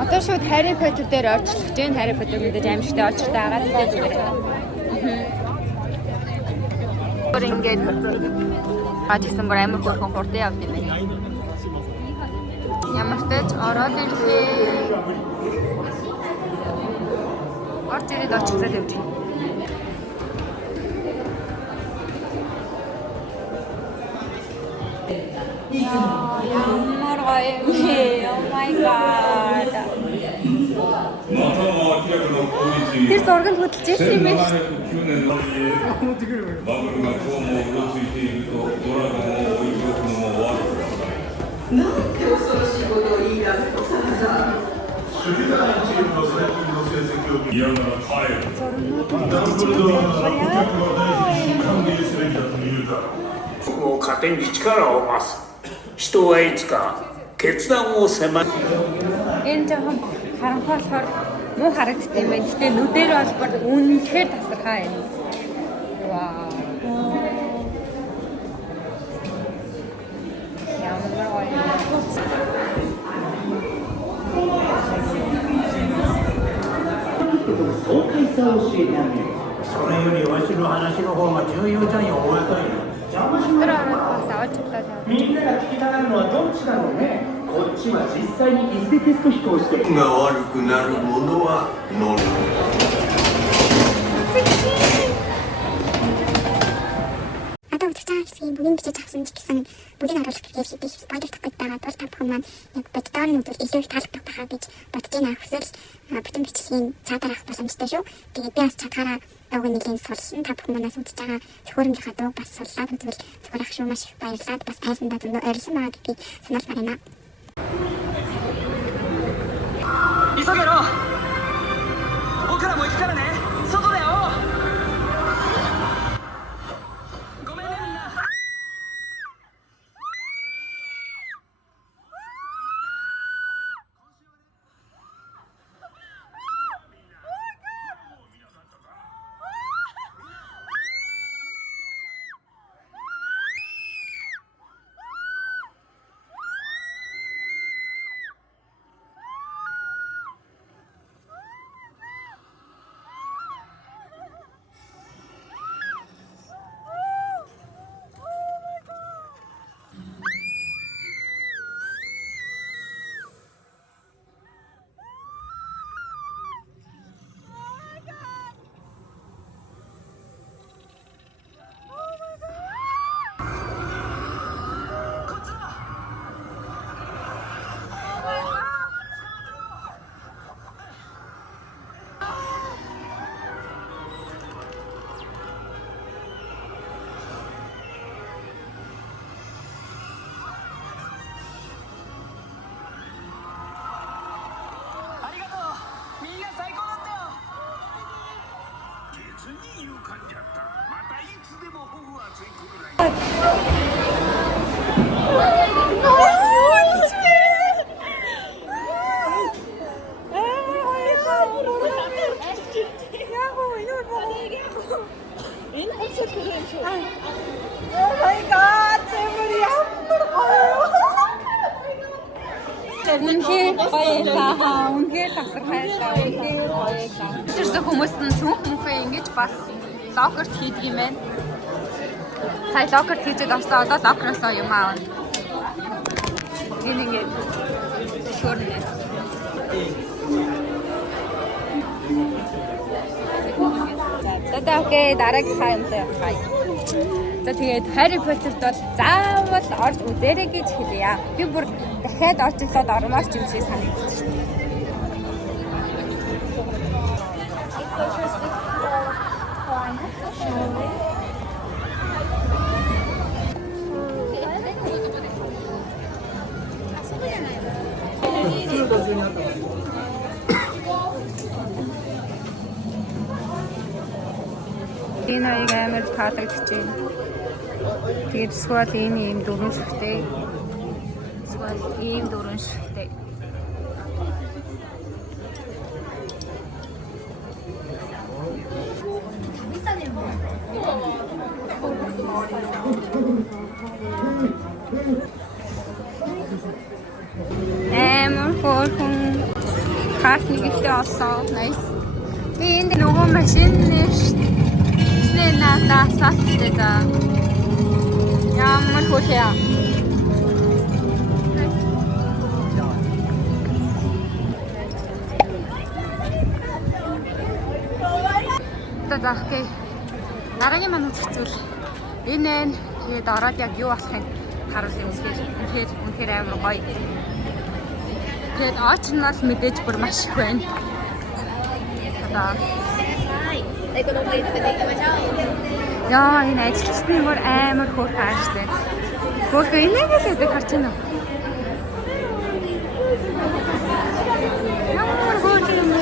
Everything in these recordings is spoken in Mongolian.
Одоо шууд Harry Potter дээр орчлох гэж Harry Potter мэдээж аимшигтай орчлоо байгаа гэдэг зүгээр. Бүр ингээд хатсан бүр амар хурдан хурдан явд юм байна. Ямар ч тач ороод ирлээ. Орж ирээд очихлаа явж байна. Ямар гоё юм. Oh my god. Тэр зургийг хөдөлж ирсэн юм байна. Энэ жоохон харанхуй болохоор муу харагддаг юм байна. Гэтэ нүдээр бол бүр үнэхээр тасархаа юм. Вау. Ямар гоё юм. 爽快さを教えてあげる。それよりわしの話の方が重要じゃんよ、おやかい。邪魔しない。みんなが聞きたがるのはどっちだろうね。こっちは実際に伊勢テスト飛行して。が悪くなるものは乗る。 бүгін бичиж авсан ч гэсэн бүгийн оруулах гэхээр хийх спойлер тогтоод байгаа тул та бүхэн маань яг боддоор нь үзвэл илүү их таалагдах байхаа гэж бодож байна. Хүсвэл бүтэн бичлэгийн цаатаар авах боломжтой шүү. Тэгээд би бас чатгаараа дууг нэлийн сулсан. Та бүхэн манаас үзэж байгаа төхөөрөмжийнхаа дууг бас суллаад үзвэл зүгээр ах шүү, маш их баярлалаа. Бас айсандаа зөндөө ойрлсон байгаа гэдгийг сануулмаар байна. 急げろ。僕らも行くからね。外だよ。 Үнхээр баярлалаа. Үнхээр тасархайлаа. Үнхээр баярлалаа. Тэр хүмүүс нь цүнх мөнхөө ингэж бас локерт хийдэг юм байна. Сая локерт хийжээд орсон. Одоо локероос юм аавна. Энэ ингэ шуурна. За окей, дараагийнхаа юмтай явах. За тэгээд Harry Potter-д бол заавал орж үзээрэй гэж хэлье. Би бүр дахиад орж ирлээд ормоор ч юм шиг санагдчих шүү дээ. Энэ аяг амар таалагдж байна. Тэгээд сквад ийм дөрвөн шигтэй. Сквад ийм дөрвөн шигтэй. Амар хөөрхөн Карт нэг ихтэй олсон. Nice. Би энд нөгөө машин нэр надаа саттай за. Ямар хөөрхий. Окей. Дараагийн маань үзэх зүйл энэ тэгээд ороод яг юу болохыг харуулъя үзгээр. Үнэхээр амар гоё. Тэгээд очр нь бол мэдээж бүр маш их байна. Одоо яа энэ ажилчны бүр амар хөөрхөн ааштай. Хөөрхөн инээгээл бид харж байна уу? Ямар хөөрхөн юм бэ?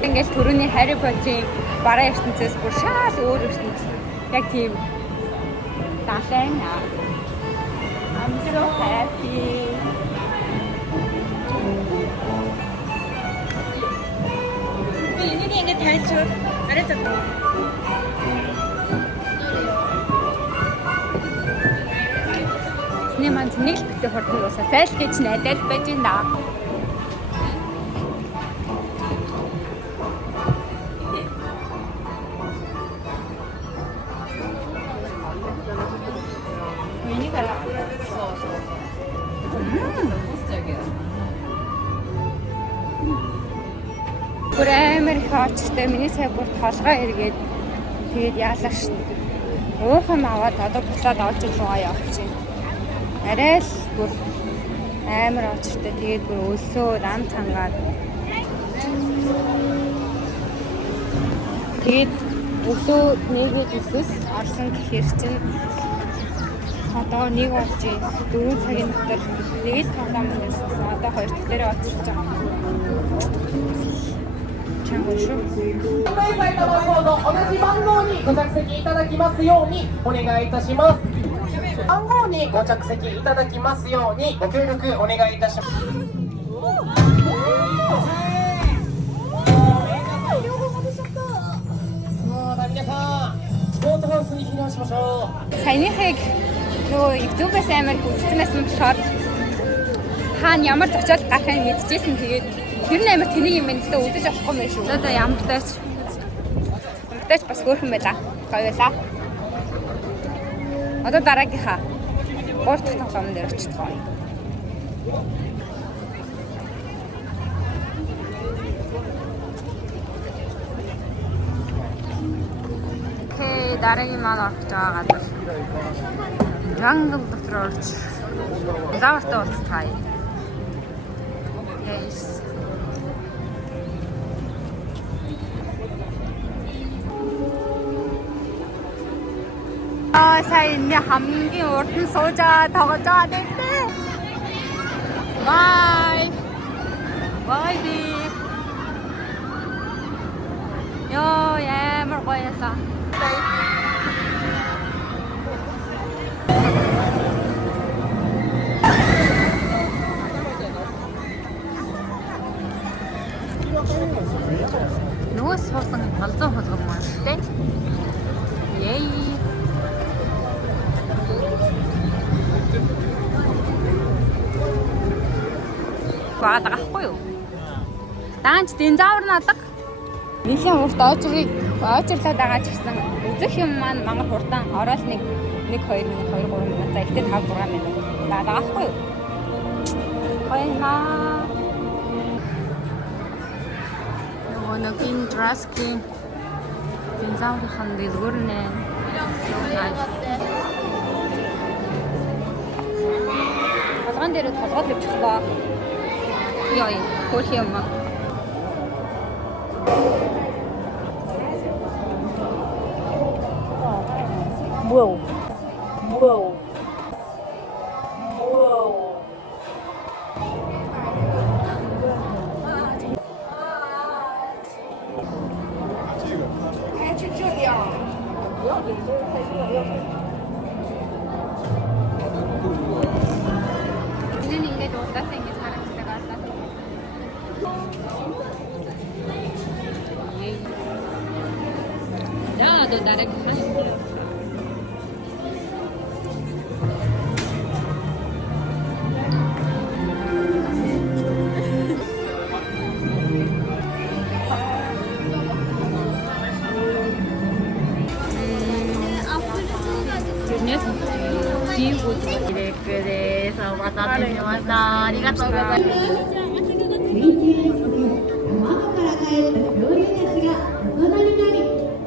Ингээл түрүүний Harry Potter-ийн бараа ертөнцөөс бүр шал өөр ертөнц. Яг тийм таалайна. I'm so happy. Би энийг ингээд тайлчгүй арай зөв. Нэмэн нэг л битээ хурдан уусаа. Зайл гэж найдаад байж энэ даа. Бүр амар их очтой миний сая бүр толгой эргээд тэгээд яалаа шин. Уухан аваад одоо буцаад олж руугаа явчихъя. Арай л бүр амар очтой тэгээд бүр өлсөө рам цангаад. Тэгээд өглөө нэгэд өсөс орсон гэхэр чинь одоо нэг болж 4 цагийн дотор нэг л тоглоом хийсэн. Одоо 2 дахь дээр очиж байгаа. 販売された番号の同じ番号にご着席いただきますようにお願いいたします。番号にご着席いただきますようにご協力お願いいたします。皆さん、スポーツハウスに避難しましょう。 Саяныхыг нөгөө YouTube-аас амар үзсэн байсан болохоор хаана ямар зочиод гарахыг мэдчихсэн. Тэгээд тэр нь амар тэнийг юм байна. Тэгтээ үзэж авахгүй юм шүү. За ямартаач. Ямартаач бас хөөрхөн байла. Гоё байла. Одоо дараагийнхаа 3 дахь тоглоом дээр очиж байгаа. Дараагийн маань орж байгаа газар. Jungle дотор орж. Завартай уулзцгаая. Yes. Сая энэ хамгийн урд нь сууж байгаа тоглож байгаа дээ. Bye. Bye бий. Йоо ямар гоё ясаа. Нөөс хуусан галзуу хулгам маань шүү дээ. Yay. Баад гахгүй юу? Даанч динозавр наалга. Нилийн урт оожирлаад байгаа ч гэсэн үзэх юм маань мангар хурдан ороод 1 2 3 минут за ихтэй 5 6 минут. Баад гахгүй юу? Хайнаа. Ногин драскин динозаврын дэлгүүр нэ. Толгойн дээр толгойд өвчихлөө. Яа, хөөх юм аа. Wow. Wow. Wow. Ini ingin dosa sehingga sekarang kita kata. Ya, ada darah kita. ですビーフキレックです。お待たせしました。ありがとうございます。天気レースで卵から帰った恐竜たちが大人になり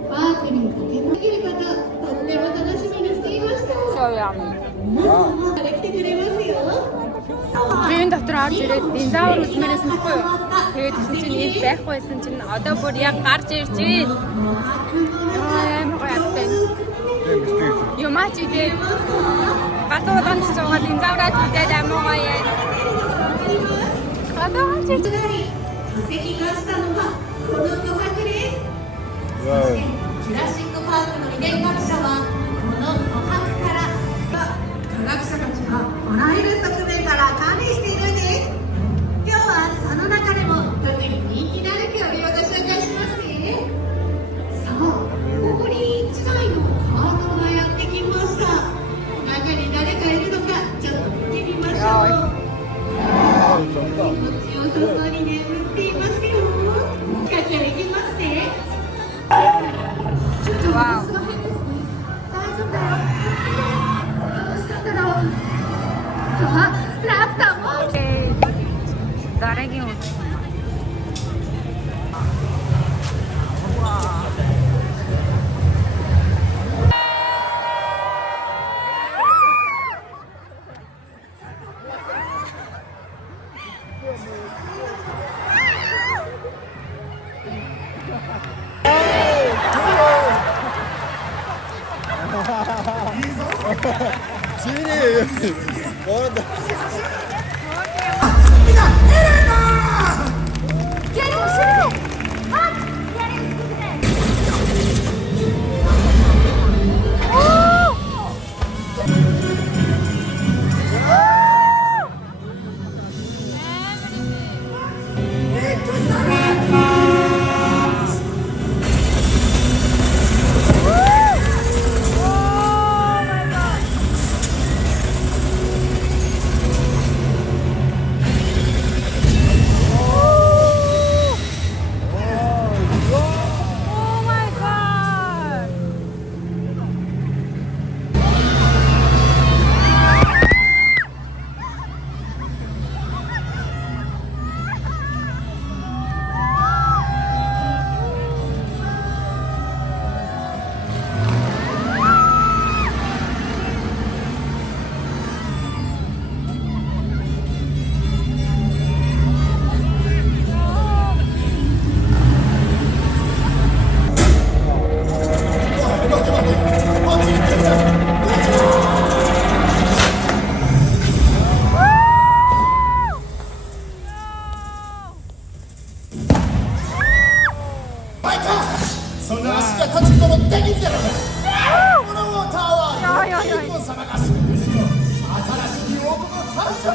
パークに駆け抜けることとっても楽しみにしていました。皆さんも来てくれますよ。биеийн дотор орж ирээд динозавр үзмээрсэн баггүй юу. Тэгээд тэгсэн чинь энд байхгүйсэн чинь одоо бүр яг гарч ирж байна. Амар гоё аттай. Юмаач идээ. Гадуур онц байгаа динозавраад үзээд амар гоё яа. Гадуур гарч ирж байна. 化石がしたのはこの琥珀です。そしてジュラシック・パークの遺伝学者はこの琥珀から科学者たちがあらゆる側面から管理しているんです。今日はその中でも特に人気のある恐竜をご紹介しますね。さあ、ここに1台のカートがやってきました。中に誰かいるのかちょっと見てみましょう。気持ちよさそうに眠っていますよ。ガチャ行きますね。ちょっとバランスが変ですね。大丈夫だよ。どうしたんだろう。あ、ラプターも。誰にもそんな足が立つこともできんじゃろうか。このウォーターは日本様が住むですよ。新しい王国の誕生。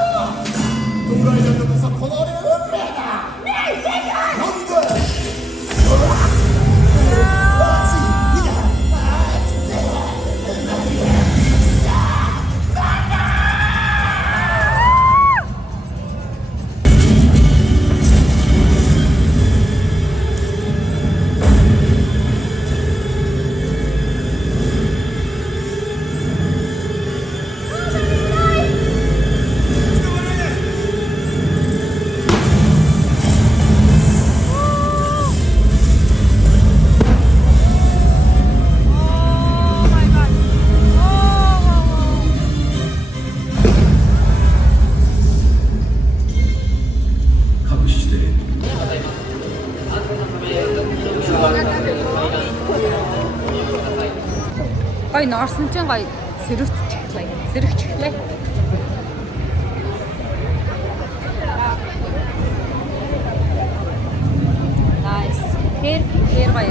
ドライランドこそこの俺の運命だ。ねえ、正解。なんだ。гоё норсон чинь гоё сэрэгчихлээ. Сэрэгчихлээ. Nice. Тэр гоё.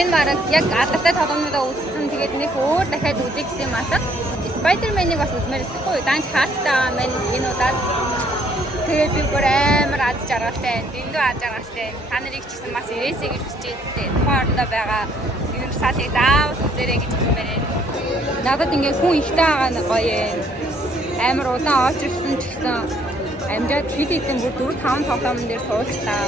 энэ мараг яг алдартай тоглоомнуудаа үзсэн. Тэгээд нэг өөр дахиад үзье гэсэн юм аа. Spider-Man-ыг бас үзмээр байхгүй. Данч хаалттай байгаа мэн энэ удаад. Тэгээд би бүр амар аз жаргалтай, дэндүү аз жаргалтай. Та нарыг ч гэсэн бас ирээсэй гэж хүсэж дээ. Тухайн орондоо байгаа Universal-ыг заавал үзээрэй гэж хэлмээр байна. Надад ингээд хүн ихтэй байгаа нэг гоё юм. Амар удаан очирсан ч гэсэн амжаад хэд хэдэн бүр 4-5 тоглоомн дээр суучлаа.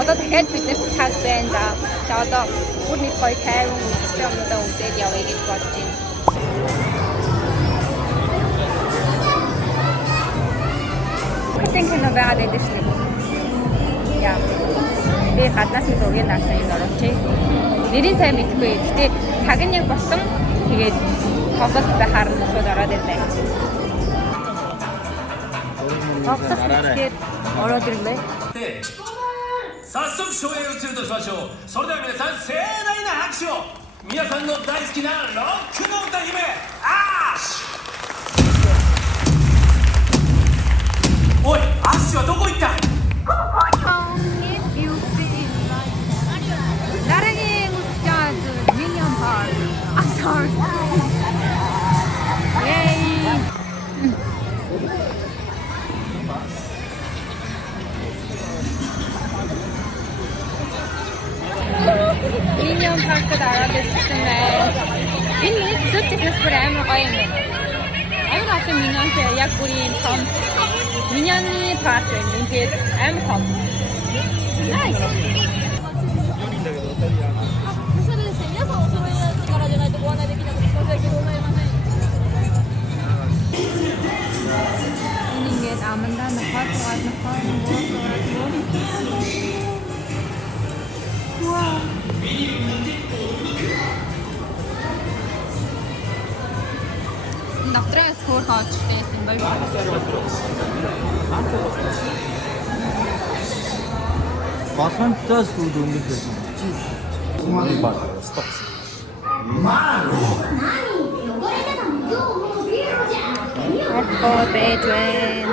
Одоо дахиад бид нэг цаг байна. За одоо бүр нэг гоё тайван үзсэн юмудаа үзээд явъя гэж бодож байна. Хитэн кино байгаад байдаг шүү дээ. Яа. Би гаднаас нь зургийг авсан юм оруулчих. Нэрийн сайн мэдэхгүй. Гэтэ цаг нь яг болсон. Тэгээд тоглолт байхаар шууд ороод ирлээ. Тэгээд ороод ирлээ. 早速照英をするとしましょう。それでは皆さん盛大な拍手を。皆さんの大好きなロックの歌姫アッシュ。おいアッシュはどこ行った。 나랑의 웃자즈 미니언 bar. I'm sorry. Yay. 미니언 파크도 알아듣었네. энэ зүтгэс бүр амар гоё юм байна. Амар олон минионтэй яг бүрийн том минионы парк байна. Тэгээд амар том. Nice. Ингээд амандаа нохоо Wow. Доктроос хөр хоолчтой юм байна. Басантаас үд өмнөд байсан. Мали бат стоп. Мало. Орко бэжэн.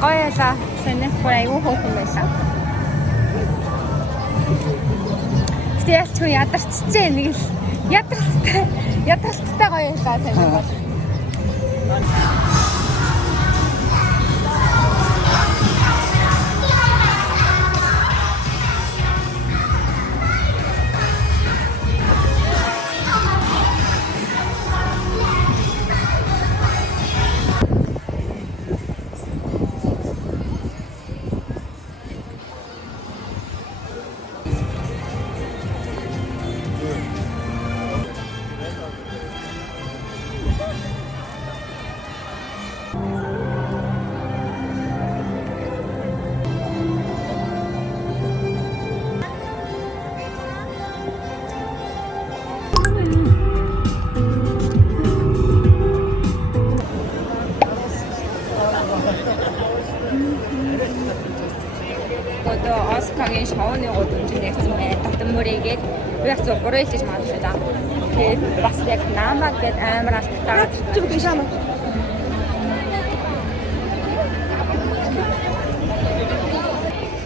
Гоёла сонирхол аюу хөөрхөн байсан. Гэтэ ялч хүн ядарчжээ нэг л ядралттай гоё байлаа сонирхол. Одоо Оскагийн шоуны гол дүнжин ярьсан байна. Татамбурийгээд би бас зургуураа хийж магадгүй даа. Тэгээд бас яг намаа гээд амар алтайгаа чиг биш юм.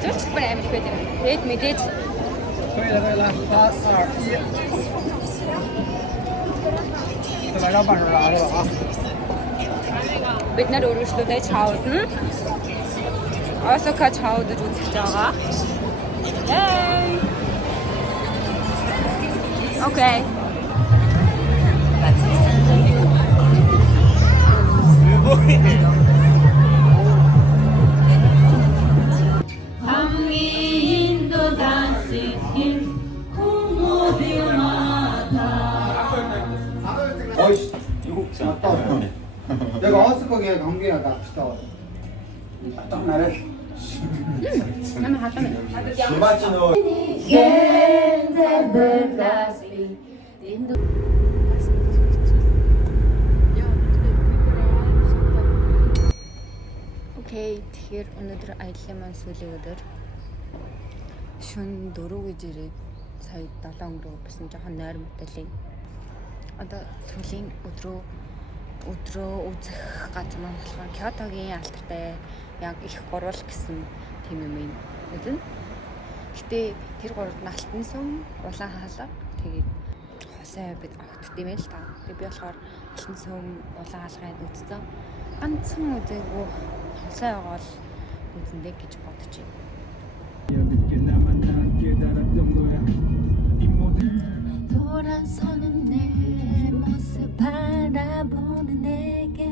Зөвч бүр амар их байдаг. Тэгээд мэдээж бид нар өргөжлөлөө чаавдна. Осока чаудж үзэж байгаа. Yay! Okay. 어이씨, 이거 갔다 왔네. 내가 왔을 거기에 관계가 나 갔다 왔어. 딱 나를. Окей, тэгэхээр өнөөдөр аяллаа маань сүүлийн өдөр шөнө 4 гэж ирээд сая 7 өдрөө болсон жоохон нойр мөтөлийн. Одоо сүүлийн өдрөө үзэх газар маань болохоор Кётогийн алдартай яг их гурвал гэсэн тийм юм юм үзэн. Гэтэ тэр гуравд нь алтан сүм, улаан хаалга тэгээд хосоо бид огтд юм л та. Тэгээд би болохоор алтан сүм, улаан хаалгыг үзсэн. Ганцхан үзээгүй хосоо гол үзэндээ гэж бодож байна. 돌아서는 내 모습 바라보는 내게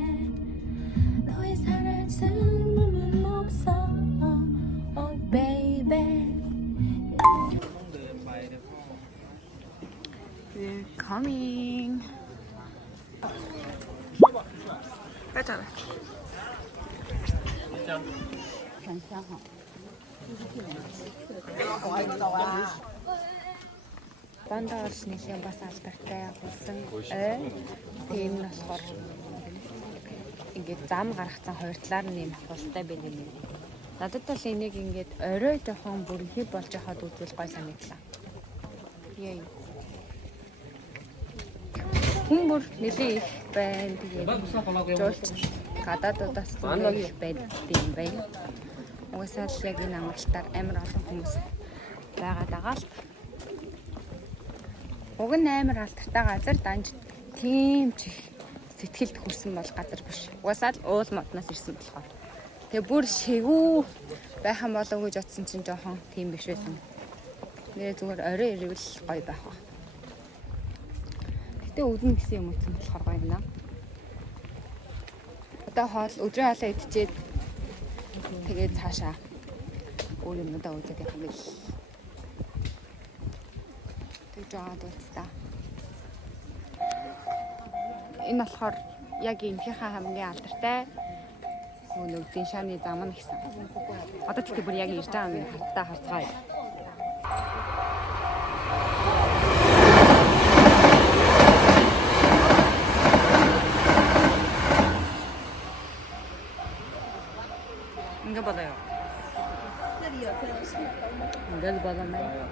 너의 사랑 숨은 없어 oh baby We're coming. Better. Бандаа орсныхээ бас алдартай болсон. Тийм нь болохоор ингээд зам гаргацсан хоёр талаар нь юм хостой байна юм. Надад бол энийг ингээд орой жоохон бүр хий болж яхад үзвэл гой санагдлаа. Яа. Хүн бүр нэлээ их байна. Тэгээд жуулч гадаадуудаас зүгээр их байдаг юм байна. Уусаал яг энэ амралтаар амар олон хүмүүс байгаа л. Уг нь амар алдартай газар данж тийм ч их сэтгэлд хүрсэн бол газар биш. Угсаал уул модноос ирсэн болохоор. Тэгээ бүр шигүү байхан болов гэж утсан чинь жоохон тийм биш байсан. Нэрээ зүгээр орой ирэвэл гоё байх ба. Гэтэ өвдөн гэсэн юм утсан болохоор гоё наа. Одоо хоол өдрийн хоолоо идчихэд тэгээд цаашаа өөр юмудаа үзэх юм бэл. Жаад үзтаа. Энэ болохоор яг энэхийнхээ хамгийн алдартай нөгдийн шааны зам нь гэсэн. Одоо тэгтээ бүр яг ирж байгаа юм хаттай харцгаая. Ингээ бодоё. Ингээ бодоё.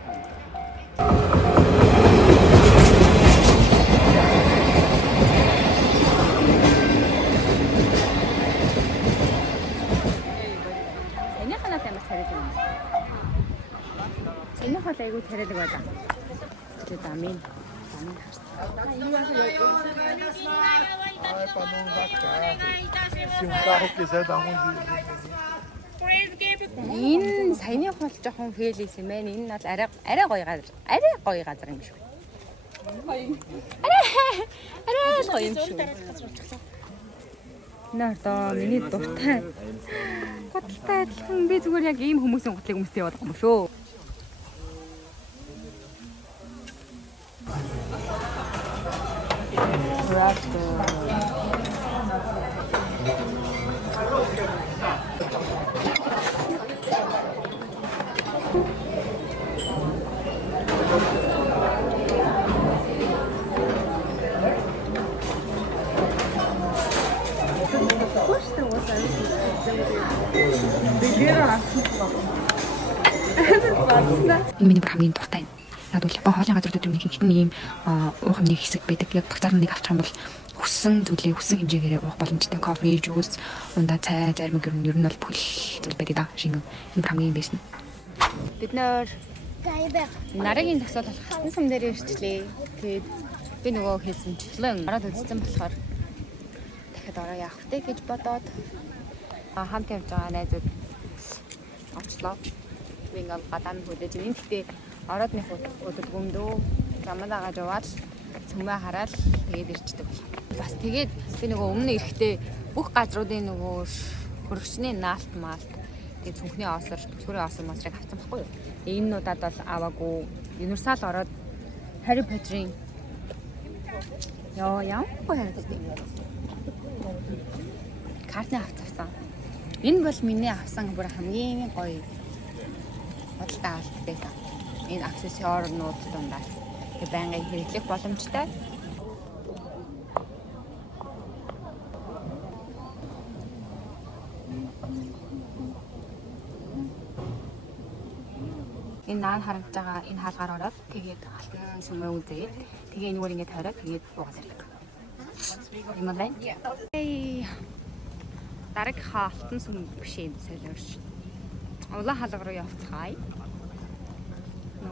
Энэ хол айгуу тариалаг байлаа. Тэгээ замын энэ саяны хол жоохон фейлс юм байна. Энэ бол арай гоё газар юм шүү. Арай гоё юм шүү. Нэрдоо миний дуртай. Готалтай адилхан би зүгээр яг ийм хүмүүсийн готлыг өмсөе бодох юм шүү. Энэ миний хамгийн дуртай. Надад бол Япон хоолны газар дээр нэг хитэн ийм уух юмны хэсэг байдаг. Яг багцаар нэг авчих юм бол хүссэн зүйлээ хүссэн хэмжээгээр уух боломжтой. Кофе, жуус, ундаа цай, зарим ер нь бол бүх зүйл байдаг да. Шингэн. Энэ хамгийн бэс нь. Бид нөр нарагийн тасал болох хатан сум дээр ирчлээ. Тэгээд би нөгөө хэлсэнчлэн ороод үзсэн болохоор дахиад ороо явах вэ гэж бодоод хамт явж байгаа найзууд очлоо. Би ингээд гадаанд хүлээж ин гэхдээ ороод нэг өдөлгөмдөө замаагаа жаваад цөмөө хараад тэгээд ирчдэг. Бас тэгээд би нөгөө өмнө ирэхдээ бүх газруудын нөгөө хөргөчний наалт маалт тэгээд цүнхний осор, төлхөрийн осор мосрыг авсан байхгүй юу? Энэ удаад бол аваагүй. Универсал ороод Harry Potter-ийн ямгүй харагдав. Картны авсан. Энэ бол миний авсан бүр хамгийн гоё бодлоо авалт байсан. Энэ аксессуарнууд дундаас байнгын хэрэглэх боломжтой. Энэ наан харагдаж байгаа энэ хаалгаар ороод тэгээд алтан сүмээ үзээд тэгээд энэгээр ингээд тавиад тэгээд уугаад ирлээ. Юм байна. Дараагийнхаа алтан сүм биш юм солиорч. Улаан хаалга руу явцгаая.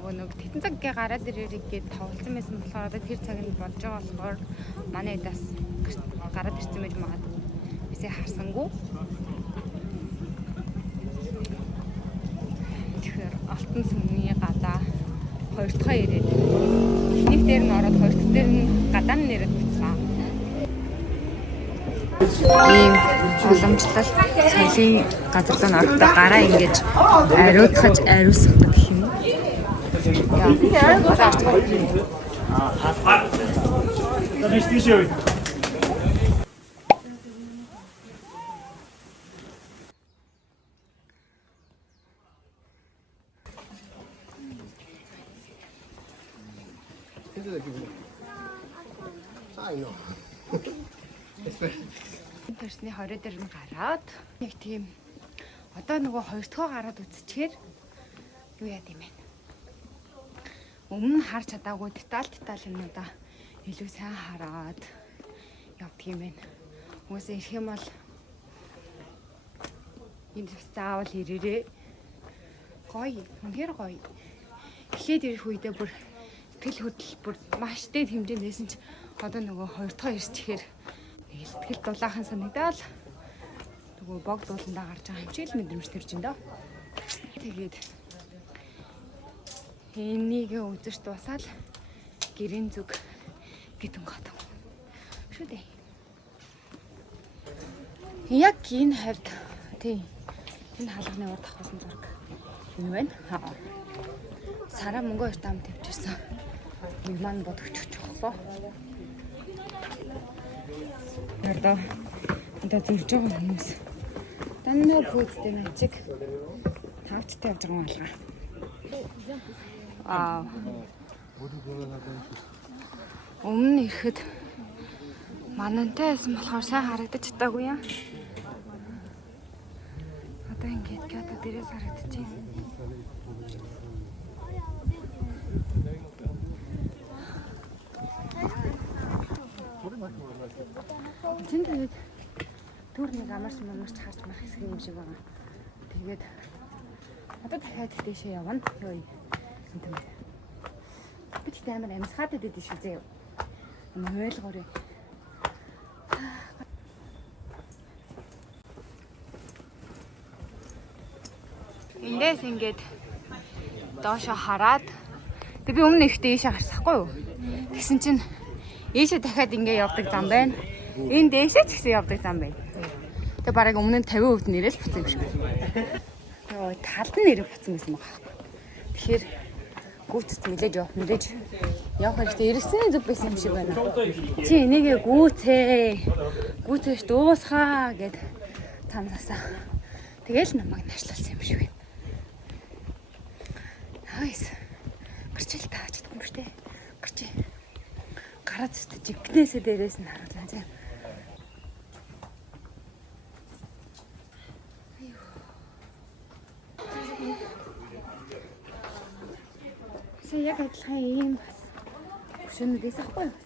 Нэг тэтэн цагийн гараад ирээрээ гээд тавлсан байсан болохоор одоо тэр цагт болж байгаа болохоор манай эдээс гараад ирсэн байж магадгүй. Бисээ харсангүй. Тэгэхээр алтан сүмний гадаа хоёр дахь ирээд эхнийх дээр нь ороод хоёр дахь дээр нь гадаа нь нэрэд буцлаа. Ийм уламжлал соёлын газар руу орохдоо гараа ингэж ариутгаж ариусгадаг гэх юм. Тэрсний хорой дээр нь гараад нэг тийм одоо нөгөө хоёр дахь гараад үзчихээр юу яа гэм бэ? Өмнө харж чадаагүй деталь юмнуудаа илүү сайн хараад явдаг юм байна. Хүмүүсээ ирэх юм бол энэ заавал ирээрээ. Гоё, үнээр гоё. Эхлээд ирэх үедээ бүр сэтгэл хөдлөл бүр маш дэд хэмжээнд байсан ч одоо нөгөө хоёр дахь ирчихээр нэг сэтгэл дулаахан санагдаад нөгөө бог дууландаа гарч байгаа юм шиг л мэдрэмж төрж байна доо. Тэгээд энийг үзэж дуусаад гэрийн зүг гэтэн гот. Шүү дээ. Яг энэ хард тий энэ хаалганы урд авахсан зураг. Энэ байна. Сараа мөнгө өртам тавьчихсан. Нэг маань бодогч өгчихлоо. Одоо зурж байгаа хүмүүс дандаа пүүцтэй мячиг тавцтай явж байгаа юм алгаа. Өмнө ирэхэд манантай байсан болохоор сайн харагдаж чадаагүй юм. Одоо ингээд гадаа дээрээс харагдаж байна. Тэгээд түр нэг амарч харж мах хэсэг юм шиг байгаа. Тэгээд одоо дахиад дэшээ явна. Йой. Би ч амар амьсгаад идэв шүү зөө. Ойлгоорой. Эндээс ингээд доошо хараад тэг би өмнө ихтэй ийшээ гарсахгүй юу? Тэгсэн чинь ийшээ дахиад ингээд явдаг зам байна. Энэ дээшээ ч гэсэн явдаг зам байна. Тэг бараг өмнө нь 50% нэрэл буцсан юм шиг байна. Йоо, талд нь нэрэл буцсан байсан байгаа байхгүй. Тэгэхээр гүйцэд мэдээж явах хэрэгтэй ирсэн зүг байсан юм шиг байна. Чи энийгээ гүйцээж дуусхаа гэд тамсаа. Тэгэл намайг нашлуулсан юм шиг байна. Хайс. Гарчил тааж идэх юм шүү дээ. Гарчи. Гараад зүт жигнээсээ дээрээс нь хараад байна. Яг адилхан ийм бас хөшөөнүүд байсан хгүй юу?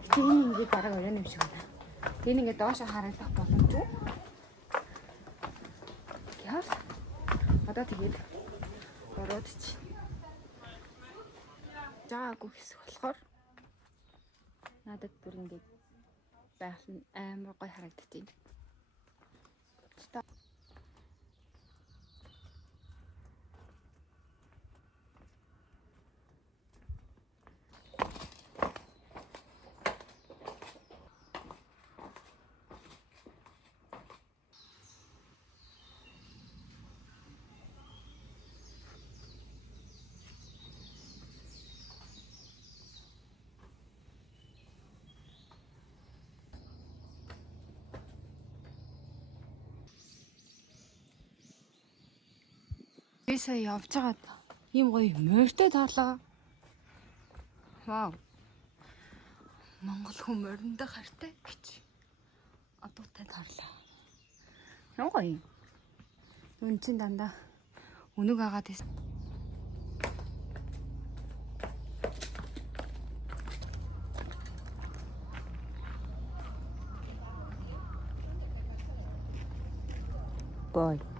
Гэвч энэ ингээд бараг өрөө юм шиг байна. Тэгээ ингээд доошо харагдах боломжгүй. Яа. Одоо тэгээд ороод чи. Жаагүй хэсэг болохоор надад бүр ингээд байх нь амар гой харагдчих. Би сая явж байгаад ийм гоё морьтой таалаа. Вау. Монгол хүн мориндоо хартай гэж. Одоотай таарлаа. Яа гоё. Үн чин дандаа өнөг агаад байсан. boy.